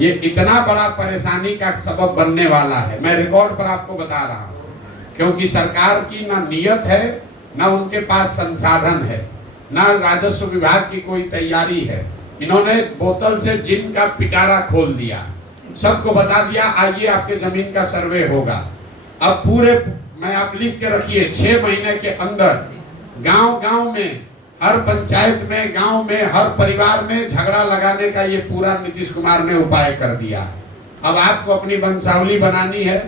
ये इतना बड़ा परेशानी का सबब बनने वाला है। मैं रिकॉर्ड पर आपको बता रहा हूँ, क्योंकि सरकार की ना नियत है, ना उनके पास संसाधन है, ना राजस्व विभाग की कोई तैयारी है। इन्होंने बोतल से जिन का पिटारा खोल दिया, सबको बता दिया आइए आपके जमीन का सर्वे होगा। अब पूरे मैं आप लिख के रखिए 6 महीने के अंदर गांव गांव में, हर पंचायत में, गांव में, हर परिवार में झगड़ा लगाने का ये पूरा नीतीश कुमार ने उपाय कर दिया। अब आपको अपनी वंशावली बनानी है,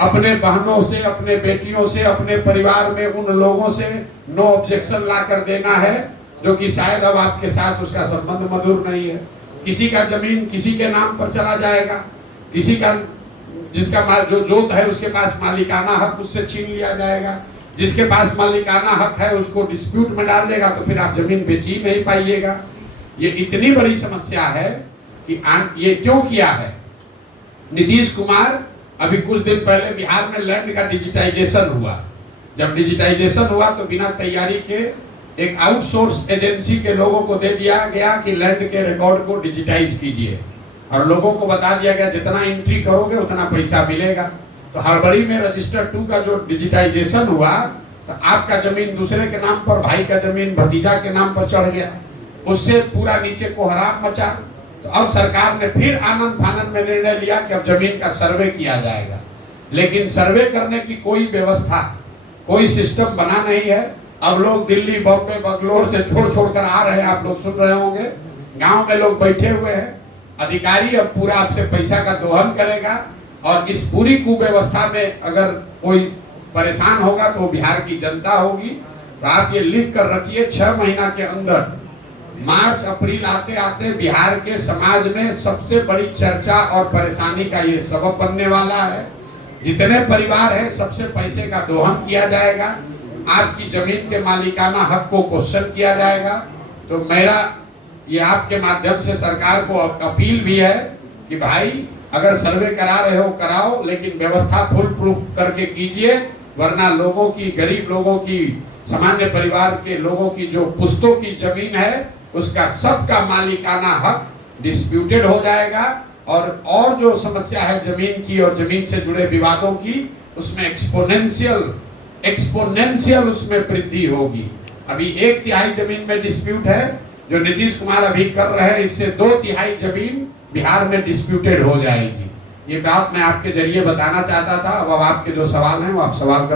अपने बहनों से, अपने बेटियों से, अपने परिवार में उन लोगों से नो ऑब्जेक्शन ला कर देना है जो कि शायद अब आपके साथ उसका संबंध मधुर नहीं है। किसी का जमीन किसी के नाम पर चला जाएगा, किसी का जिसका जो जोत है उसके पास मालिकाना हक उससे छीन लिया जाएगा, जिसके पास मालिकाना हक है उसको डिस्प्यूट में डाल देगा, तो फिर आप जमीन बेच ही नहीं पाइएगा। ये इतनी बड़ी समस्या है कि ये क्यों किया है नीतीश कुमार। अभी कुछ दिन पहले बिहार में लैंड का डिजिटाइजेशन हुआ। जब डिजिटाइजेशन हुआ तो बिना तैयारी के एक आउटसोर्स एजेंसी के लोगों को दे दिया गया कि लैंड के रिकॉर्ड को डिजिटाइज कीजिए, और लोगों को बता दिया गया जितना एंट्री करोगे उतना पैसा मिलेगा। तो हड़बड़ी में रजिस्टर 2 का जो डिजिटाइजेशन हुआ तो आपका जमीन दूसरे के नाम पर, भाई का जमीन भतीजा के नाम पर चढ़ गया, उससे पूरा नीचे कोहराम मचा। तो अब सरकार ने फिर आनंद फानंद में निर्णय लिया कि अब जमीन का सर्वे किया जाएगा, लेकिन सर्वे करने की कोई व्यवस्था, कोई सिस्टम बना नहीं है। अब लोग दिल्ली, बॉम्बे, बंगलोर से छोड़ कर आ रहे हैं, आप लोग सुन रहे होंगे, गांव में लोग बैठे हुए हैं। अधिकारी अब पूरा आपसे पैसा का दोहन करेगा, और इस पूरी कुव्यवस्था में अगर कोई परेशान होगा तो बिहार की जनता होगी। तो आप ये लिख कर रखिए 6 महीना के अंदर, मार्च अप्रैल आते आते बिहार के समाज में सबसे बड़ी चर्चा और परेशानी का ये सबब बनने वाला है। जितने परिवार है सबसे पैसे का दोहन किया जाएगा, आपकी जमीन के मालिकाना हक को क्वेश्चन किया जाएगा। तो मेरा ये आपके माध्यम से सरकार को अपील भी है कि भाई अगर सर्वे करा रहे हो कराओ, लेकिन व्यवस्था फुल प्रूफ करके कीजिए, वरना लोगों की, गरीब लोगों की, सामान्य परिवार के लोगों की जो पुश्तों की जमीन है उसका सबका मालिकाना हक डिस्प्यूटेड हो जाएगा, और जो समस्या है जमीन की और जमीन से जुड़े विवादों की, उसमें एक्सपोनेंशियल उसमें वृद्धि होगी। अभी 1/3 जमीन में डिस्प्यूट है, जो नीतीश कुमार अभी कर रहे हैं इससे 2/3 जमीन बिहार में डिस्प्यूटेड हो जाएगी। ये बात मैं आपके जरिए बताना चाहता था। अब आपके जो सवाल हैं वो आप सवाल कर